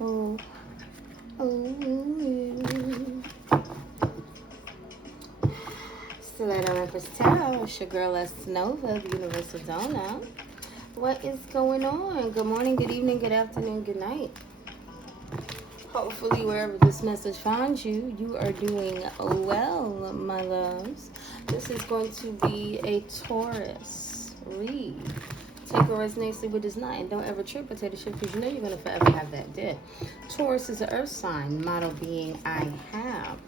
Oh, oh. Stiletto Empress Tarot. It's your girl S Nova, the Universal Donna. What is going on? Good morning, good evening, good afternoon, good night. Hopefully, wherever this message finds you, you are doing well, my loves. This is going to be a Taurus read. Take what resonates with this night, and don't ever trip or take the shift because you know you're going to forever have that dip. Taurus is an earth sign, motto being I have.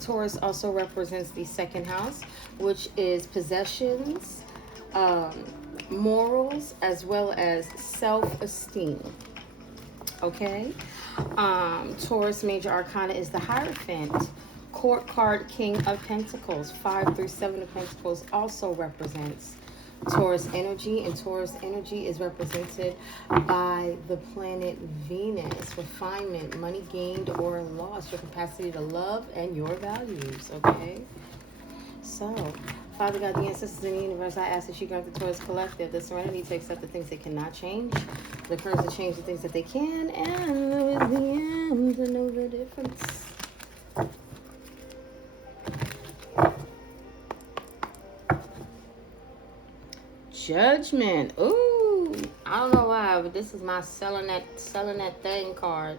Taurus also represents the second house, which is possessions, morals, as well as self-esteem. Okay? Taurus major arcana is the Hierophant. Court card, King of Pentacles. 5 through 7 of Pentacles also represents Taurus energy, and Taurus energy is represented by the planet Venus. Refinement, money gained or lost, your capacity to love, and your values. Okay? So, Father God, the ancestors in the universe, I ask that you grant the Taurus collective the serenity to accept the things they cannot change, the courage to change the things that they can, and the wisdom to know the difference. Judgment. Ooh, I don't know why, but this is my selling that thing card.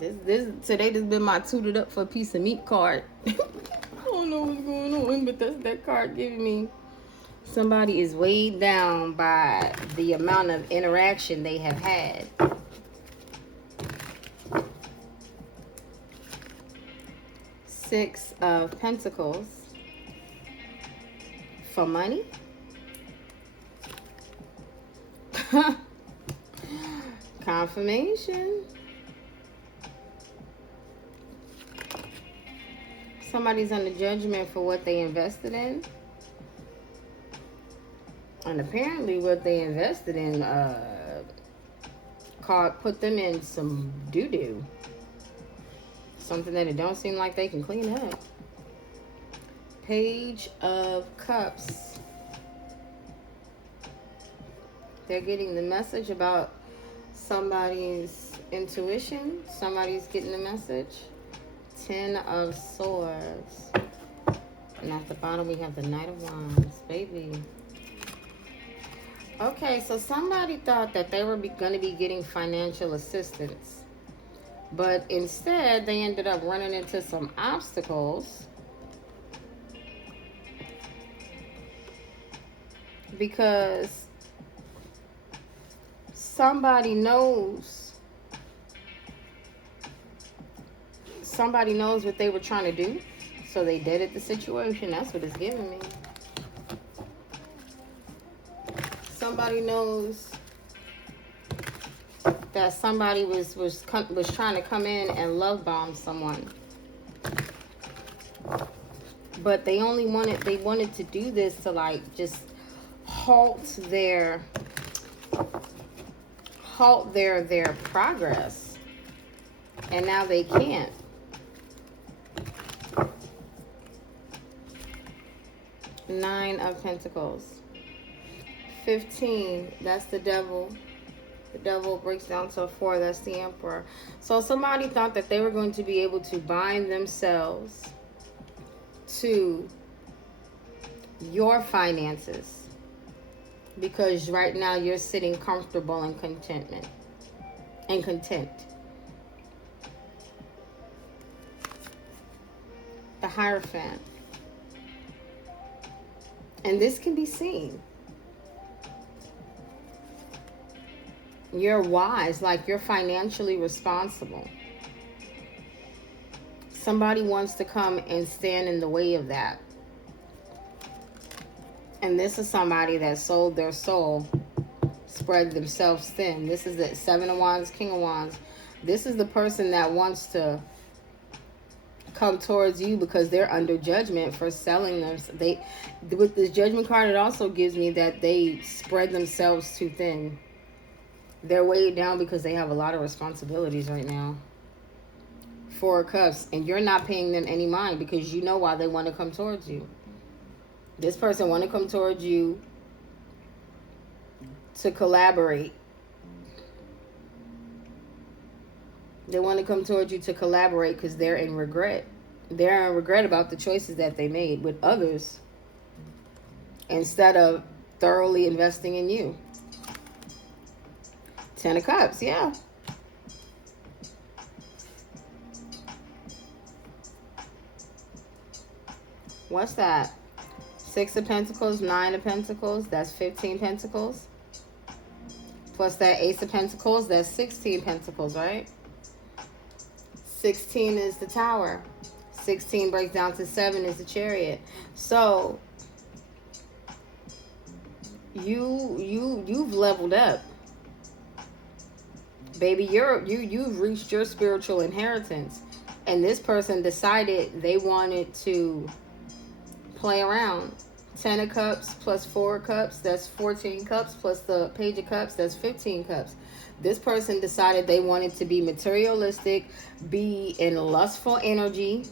Today has been my tooted up for a piece of meat card. I don't know what's going on, but that's that card giving me. Somebody is weighed down by the amount of interaction they have had. Six of Pentacles for money. Confirmation. Somebody's under judgment for what they invested in. And apparently what they invested in put them in some doo-doo. Something that it don't seem like they can clean up. Page of Cups. They're getting the message about somebody's intuition. Somebody's getting the message. 10 of Swords. And at the bottom we have the Knight of Wands. Baby. Okay, so somebody thought that they were going to be getting financial assistance. But instead, they ended up running into some obstacles. Because somebody knows what they were trying to do. So they did it the situation. That's what it's giving me. Somebody knows that somebody was trying to come in and love bomb someone, but they wanted to do this to like just halt their progress, and now they can't. Nine of Pentacles. 15, that's the devil. The devil breaks down to a 4, that's the Emperor. So somebody thought that they were going to be able to bind themselves to your finances because right now you're sitting comfortable and content. The Hierophant. And this can be seen. You're wise, like you're financially responsible. Somebody wants to come and stand in the way of that. And this is somebody that sold their soul, spread themselves thin. This is the 7 of Wands, King of Wands. This is the person that wants to come towards you because they're under judgment for selling them. With this judgment card, it also gives me that they spread themselves too thin. They're weighed down because they have a lot of responsibilities right now. 4 of Cups. And you're not paying them any mind because you know why they want to come towards you. This person want to come towards you to collaborate. They want to come towards you to collaborate because they're in regret. They're in regret about the choices that they made with others instead of thoroughly investing in you. 10 of Cups, yeah. What's that? 6 of Pentacles, 9 of Pentacles, that's 15 Pentacles. Plus that Ace of Pentacles, that's 16 Pentacles, right? 16 is the Tower. 16 breaks down to 7 is the Chariot. So you've leveled up. Baby, you've reached your spiritual inheritance. And this person decided they wanted to play around. 10 of Cups plus 4 of Cups, that's 14 Cups, plus the Page of Cups, that's 15 Cups. This person decided they wanted to be materialistic, be in lustful energy,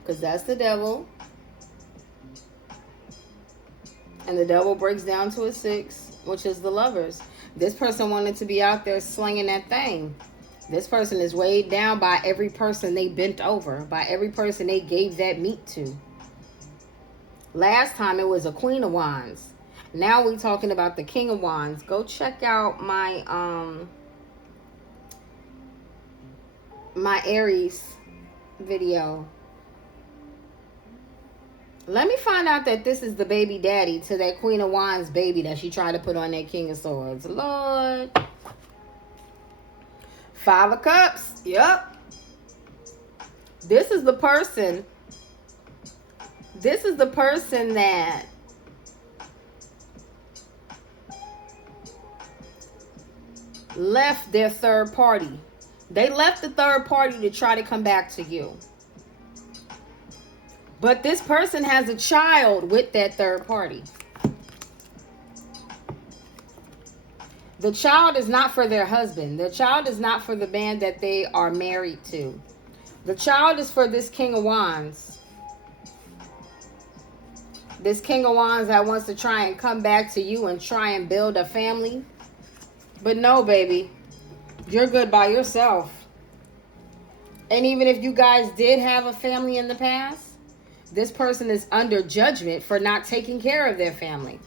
because that's the devil. And the devil breaks down to a 6, which is the Lovers. This person wanted to be out there slinging that thing. This person is weighed down by every person they bent over, by every person they gave that meat to. Last time it was a Queen of Wands. Now we're talking about the King of Wands. Go check out my my Aries video. Let me find out that this is the baby daddy to that Queen of Wands baby that she tried to put on that King of Swords. Lord. 5 of Cups. Yep. This is the person. This is the person that left their third party. They left the third party to try to come back to you. But this person has a child with that third party. The child is not for their husband. The child is not for the man that they are married to. The child is for this King of Wands. This King of Wands that wants to try and come back to you and try and build a family. But no, baby. You're good by yourself. And even if you guys did have a family in the past, this person is under judgment for not taking care of their family.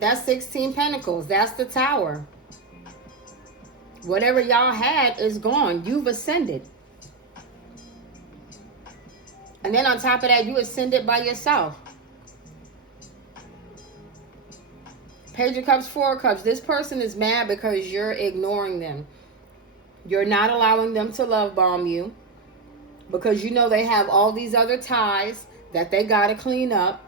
That's 16 Pentacles. That's the Tower. Whatever y'all had is gone. You've ascended. And then on top of that, you ascended by yourself. Page of Cups, 4 of Cups. This person is mad because you're ignoring them. You're not allowing them to love bomb you. Because you know they have all these other ties that they got to clean up.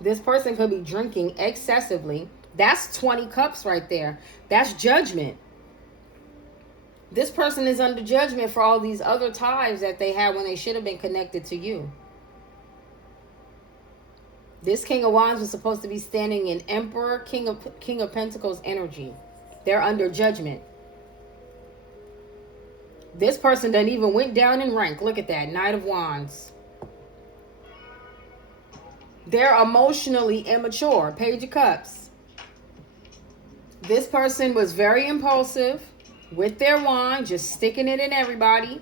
This person could be drinking excessively. That's 20 cups right there. That's judgment. This person is under judgment for all these other ties that they had when they should have been connected to you. This King of Wands was supposed to be standing in Emperor, King of Pentacles energy. They're under judgment. This person doesn't even went down in rank. Look at that. Knight of Wands. They're emotionally immature. Page of Cups. This person was very impulsive with their wand, just sticking it in everybody.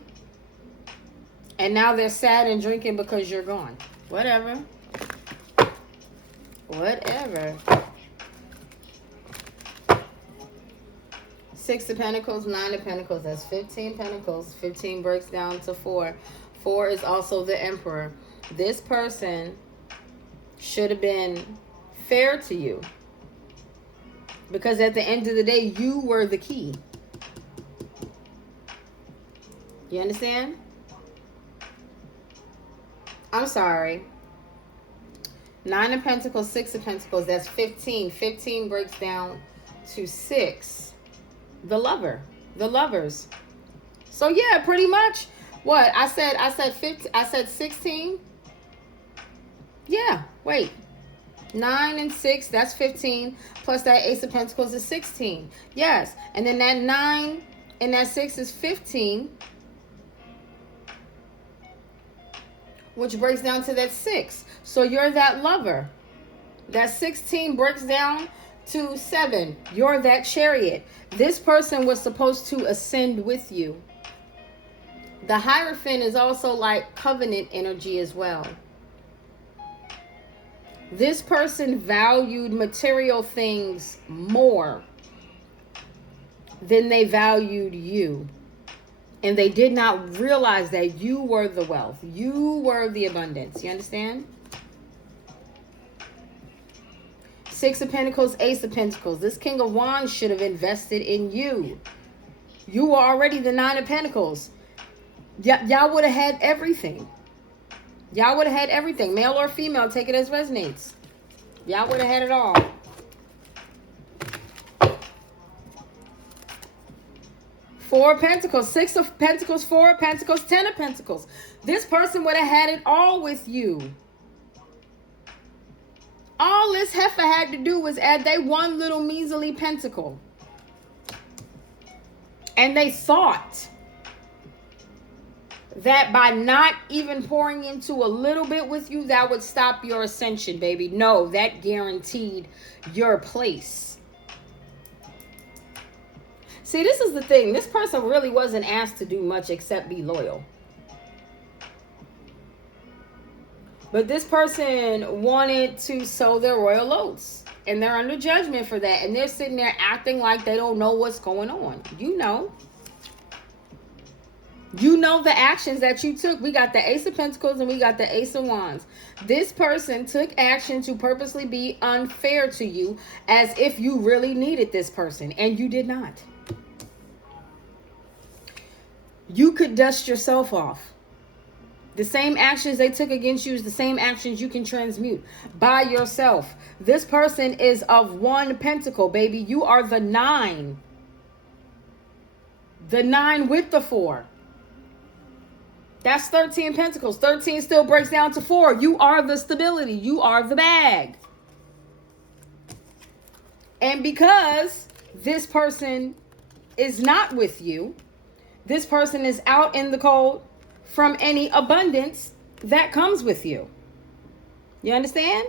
And now they're sad and drinking because you're gone. Whatever. Whatever. 6 of Pentacles, 9 of Pentacles. That's 15 Pentacles. 15 breaks down to 4. 4 is also the Emperor. This person should have been fair to you. Because at the end of the day, you were the key. You understand? I'm sorry. 9 of Pentacles, 6 of Pentacles. That's 15. 15 breaks down to 6. The Lover. The Lovers. So yeah, pretty much. What? I said 15, I said 16. Yeah, wait. 9 and 6, that's 15. Plus that Ace of Pentacles is 16. Yes. And then that 9 and that 6 is 15. Which breaks down to that 6. So you're that lover. That 16 breaks down to 7. You're that chariot. This person was supposed to ascend with you. The Hierophant is also like covenant energy as well. This person valued material things more than they valued you. And they did not realize that you were the wealth. You were the abundance. You understand? 6 of Pentacles, Ace of Pentacles. This King of Wands should have invested in you. You were already the 9 of Pentacles. Y'all would have had everything. Y'all would have had everything. Male or female, take it as resonates. Y'all would have had it all. 4 of Pentacles, 6 of Pentacles, 4 of Pentacles, 10 of Pentacles. This person would have had it all with you. All this heifer had to do was add they one little measly pentacle. And they thought that by not even pouring into a little bit with you, that would stop your ascension, baby. No, that guaranteed your place. See, this is the thing. This person really wasn't asked to do much except be loyal. But this person wanted to sow their royal oats. And they're under judgment for that. And they're sitting there acting like they don't know what's going on. You know. You know the actions that you took. We got the Ace of Pentacles and we got the Ace of Wands. This person took action to purposely be unfair to you as if you really needed this person. And you did not. You could dust yourself off. The same actions they took against you is the same actions you can transmute by yourself. This person is of 1 pentacle, baby. You are the 9. The 9 with the 4. That's 13 pentacles. 13 still breaks down to 4. You are the stability. You are the bag. And because this person is not with you, this person is out in the cold from any abundance that comes with you. You understand?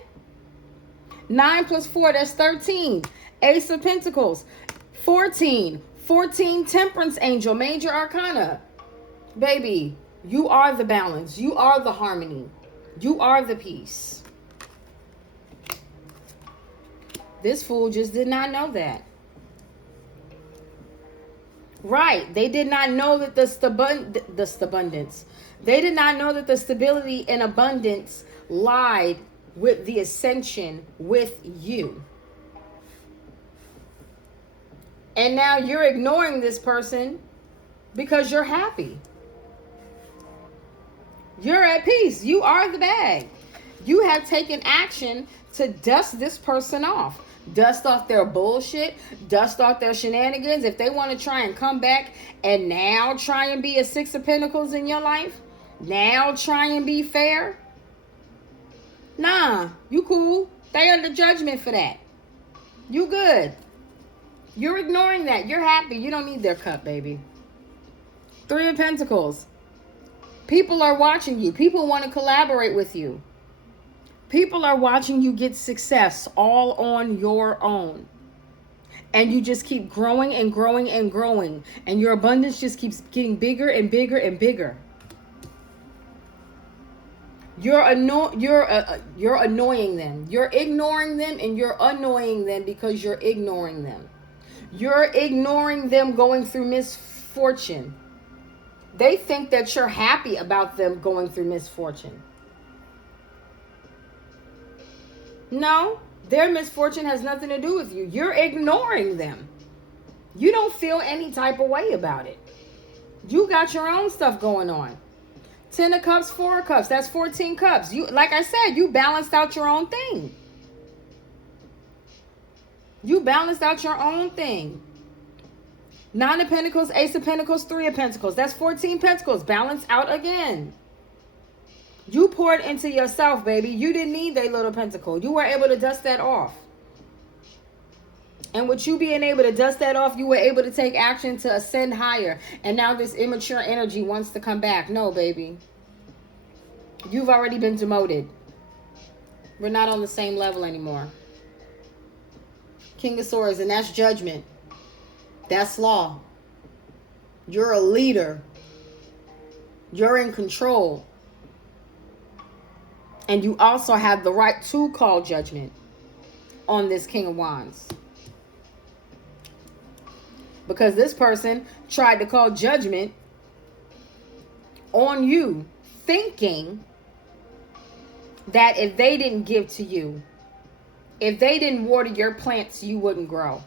9 plus 4, that's 13. Ace of Pentacles, 14. 14, Temperance Angel, Major Arcana. Baby, you are the balance. You are the harmony. You are the peace. This fool just did not know that. Right. They did not know that the abundance. They did not know that the stability and abundance lied with the ascension with you. And now you're ignoring this person because you're happy. You're at peace. You are the bag. You have taken action to dust this person off. Dust off their bullshit. Dust off their shenanigans. If they want to try and come back and now try and be a 6 of Pentacles in your life, now try and be fair. Nah, you cool. They under judgment for that. You good. You're ignoring that. You're happy. You don't need their cup, baby. 3 of Pentacles. People are watching you. People want to collaborate with you. People are watching you get success all on your own. And you just keep growing and growing and growing. And your abundance just keeps getting bigger and bigger and bigger. You're annoying them. You're ignoring them and you're annoying them because you're ignoring them. You're ignoring them going through misfortune. They think that you're happy about them going through misfortune. No, their misfortune has nothing to do with you. You're ignoring them. You don't feel any type of way about it. You got your own stuff going on. 10 of Cups, 4 of Cups. That's 14 cups. You, like I said, you balanced out your own thing. You balanced out your own thing. 9 of Pentacles, Ace of Pentacles, 3 of Pentacles. That's 14 Pentacles. Balance out again. You poured into yourself, baby. You didn't need that little pentacle. You were able to dust that off. And with you being able to dust that off, you were able to take action to ascend higher. And now this immature energy wants to come back. No, baby. You've already been demoted. We're not on the same level anymore. King of Swords, and that's judgment. That's law. You're a leader. You're in control. And you also have the right to call judgment on this King of Wands. Because this person tried to call judgment on you, thinking that if they didn't give to you, if they didn't water your plants, you wouldn't grow.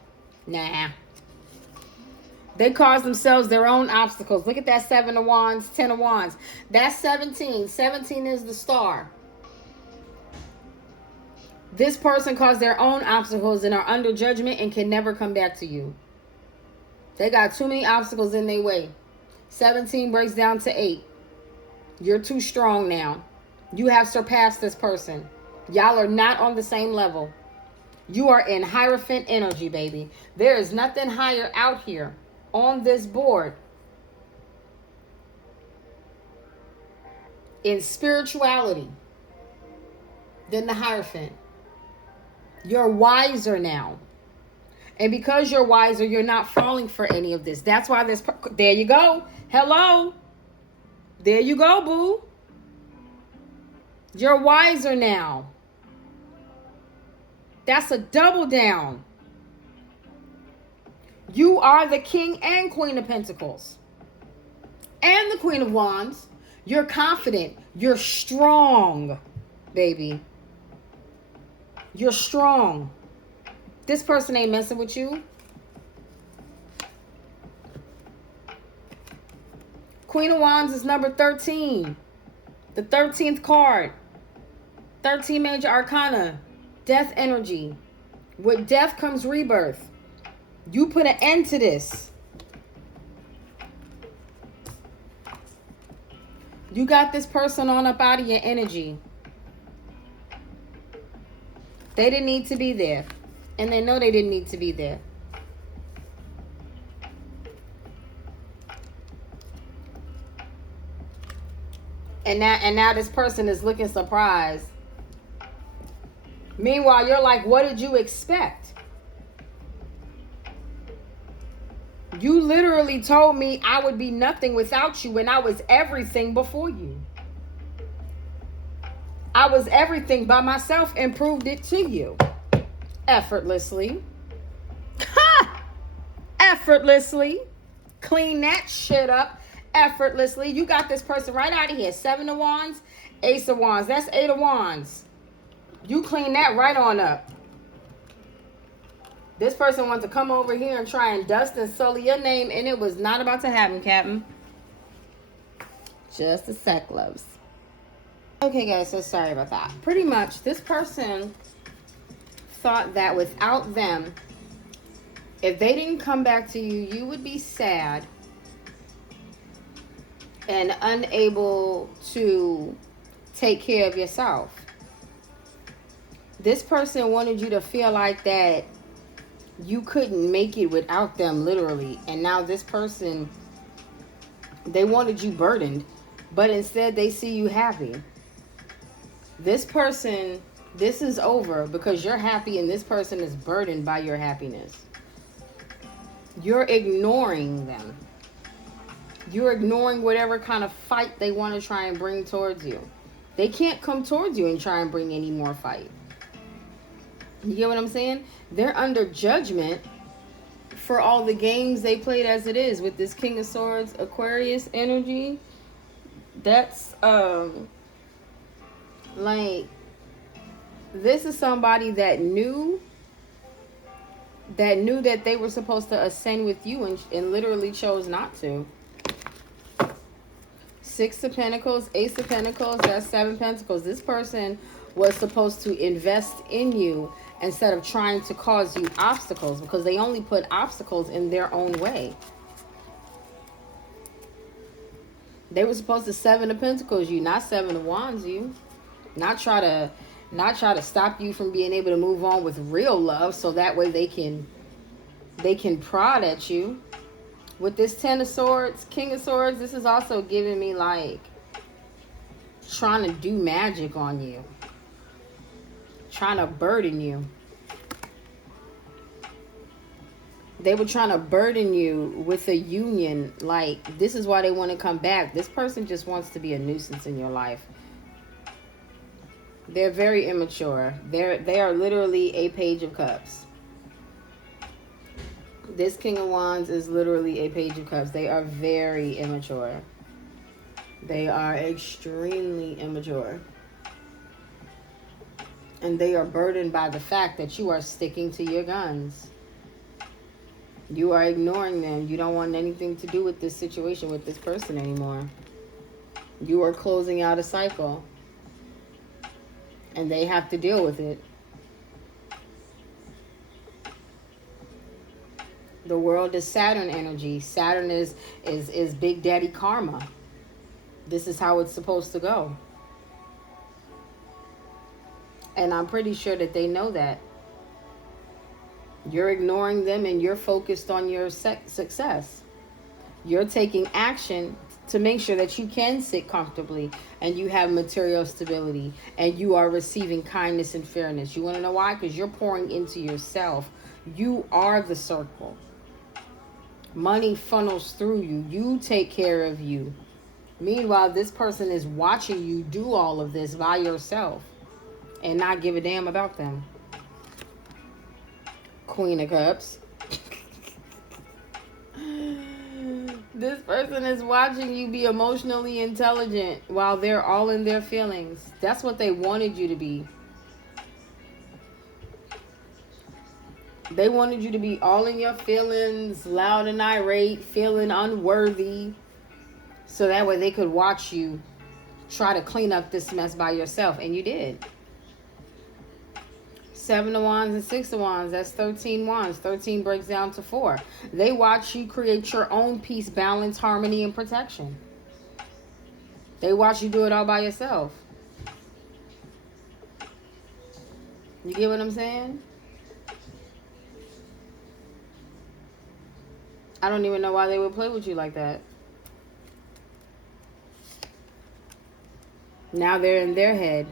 Nah. They caused themselves their own obstacles. Look at that 7 of Wands, 10 of Wands. That's 17. 17 is the star. This person caused their own obstacles and are under judgment and can never come back to you. They got too many obstacles in their way. 17 breaks down to 8. You're too strong now. You have surpassed this person. Y'all are not on the same level. You are in Hierophant energy, baby. There is nothing higher out here on this board in spirituality than the Hierophant. You're wiser now. And because you're wiser, you're not falling for any of this. That's why this... There you go. Hello. There you go, boo. You're wiser now. That's a double down. You are the King and Queen of Pentacles. And the Queen of Wands. You're confident. You're strong, baby. You're strong. This person ain't messing with you. Queen of Wands is number 13. The 13th card. 13 major arcana. Death energy. With death comes rebirth. You put an end to this. You got this person on up out of your energy. They didn't need to be there. And they know they didn't need to be there. And now this person is looking surprised. Meanwhile, you're like, what did you expect? You literally told me I would be nothing without you when I was everything before you. I was everything by myself and proved it to you. Effortlessly. Ha! Effortlessly. Clean that shit up. Effortlessly. You got this person right out of here. 7 of Wands, Ace of Wands. That's 8 of Wands. You clean that right on up. This person wants to come over here and try and dust and sully your name, and it was not about to happen, Captain. Just a sec, loves. Okay, guys, so sorry about that. Pretty much, this person thought that without them, if they didn't come back to you, you would be sad and unable to take care of yourself. This person wanted you to feel like that you couldn't make it without them, literally. And now this person, they wanted you burdened, but instead they see you happy. This person, this is over because you're happy and this person is burdened by your happiness. You're ignoring them. You're ignoring whatever kind of fight they want to try and bring towards you. They can't come towards you and try and bring any more fight. You get what I'm saying? They're under judgment for all the games they played as it is with this King of Swords, Aquarius energy. That's, like, this is somebody that knew that they were supposed to ascend with you and literally chose not to. 6 of Pentacles, Ace of Pentacles, that's 7 Pentacles. This person was supposed to invest in you instead of trying to cause you obstacles, because they only put obstacles in their own way. They were supposed to 7 of Pentacles you, not 7 of Wands you. Not try to stop you from being able to move on with real love, so that way they can prod at you. With this 10 of Swords, King of Swords, this is also giving me like trying to do magic on you. Trying to burden you. They were trying to burden you with a union. Like, this is why they want to come back. This person just wants to be a nuisance in your life. They're very immature. They are literally a Page of Cups. This King of Wands is literally a Page of Cups. They are very immature. They are extremely immature. And they are burdened by the fact that you are sticking to your guns. You are ignoring them. You don't want anything to do with this situation, with this person anymore. You are closing out a cycle. And they have to deal with it. The world is Saturn energy. Saturn is Big Daddy karma. This is how it's supposed to go. And I'm pretty sure that they know that. You're ignoring them and you're focused on your success. You're taking action to make sure that you can sit comfortably and you have material stability and you are receiving kindness and fairness. You want to know why? Because you're pouring into yourself. You are the circle. Money funnels through you. You take care of you. Meanwhile, this person is watching you do all of this by yourself and not give a damn about them. Queen of Cups. This person is watching you be emotionally intelligent while they're all in their feelings. That's what they wanted you to be. They wanted you to be all in your feelings, loud and irate, feeling unworthy. So that way they could watch you try to clean up this mess by yourself. And you did. 7 of Wands and 6 of Wands. That's 13 Wands. 13 breaks down to 4. They watch you create your own peace, balance, harmony, and protection. They watch you do it all by yourself. You get what I'm saying? I don't even know why they would play with you like that. Now they're in their head.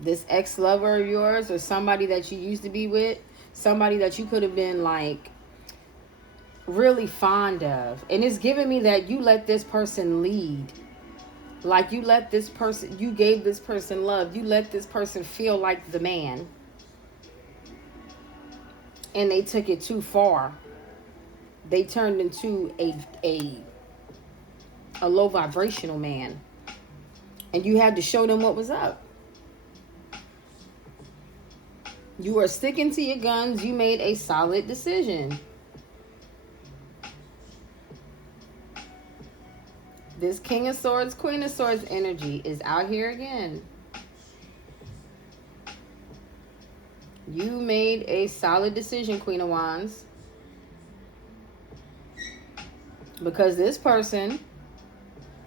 This ex-lover of yours or somebody that you used to be with, somebody that you could have been like really fond of. And it's giving me that you let this person lead. Like you let this person, you gave this person love. You let this person feel like the man. And they took it too far. They turned into a low vibrational man. And you had to show them what was up. You are sticking to your guns. You made a solid decision. This King of Swords, Queen of Swords energy is out here again. You made a solid decision, Queen of Wands. Because this person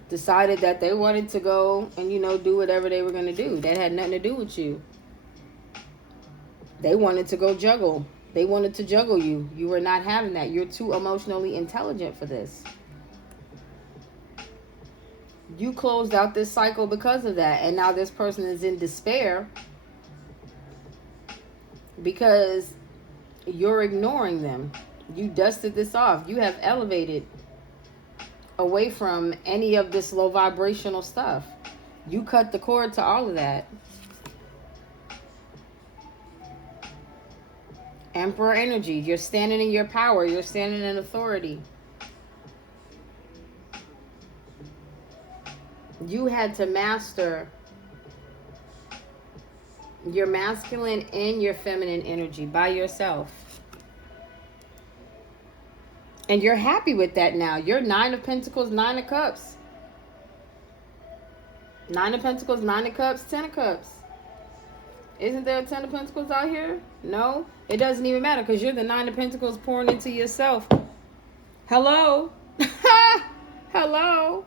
decided that they wanted to go and, do whatever they were going to do. That had nothing to do with you. They wanted to go juggle. They wanted to juggle you. You were not having that. You're too emotionally intelligent for this. You closed out this cycle because of that. And now this person is in despair because you're ignoring them. You dusted this off. You have elevated away from any of this low vibrational stuff. You cut the cord to all of that. Emperor energy. You're standing in your power. You're standing in authority. You had to master your masculine and your feminine energy by yourself. And you're happy with that now. You're 9 of Pentacles, 9 of Cups. 9 of Pentacles, 9 of Cups, 10 of Cups. Isn't there a 10 of Pentacles out here? No? It doesn't even matter because you're the 9 of Pentacles pouring into yourself. Hello? Hello?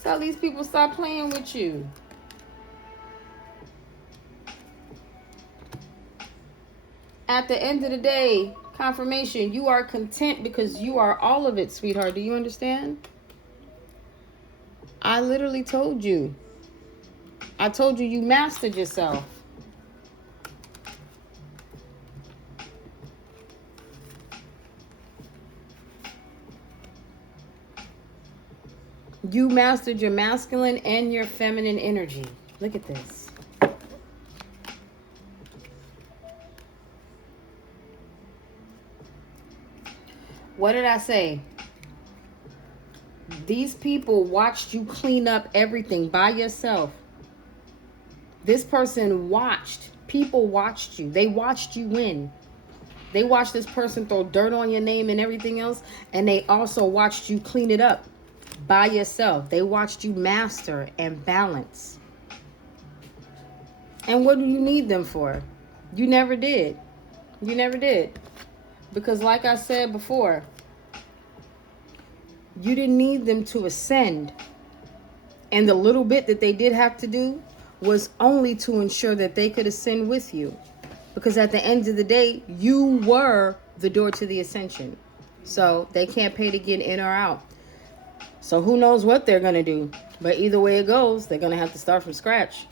Tell these people stop playing with you. At the end of the day, confirmation, you are content because you are all of it, sweetheart. Do you understand? I literally told you. I told you mastered yourself. You mastered your masculine and your feminine energy. Look at this. What did I say? These people watched you clean up everything by yourself. This person watched. People watched you. They watched you win. They watched this person throw dirt on your name and everything else. And they also watched you clean it up by yourself. They watched you master and balance. And what do you need them for? You never did. You never did. Because like I said before, you didn't need them to ascend. And the little bit that they did have to do was only to ensure that they could ascend with you. Because at the end of the day, you were the door to the ascension. So they can't pay to get in or out. So who knows what they're going to do. But either way it goes, they're going to have to start from scratch.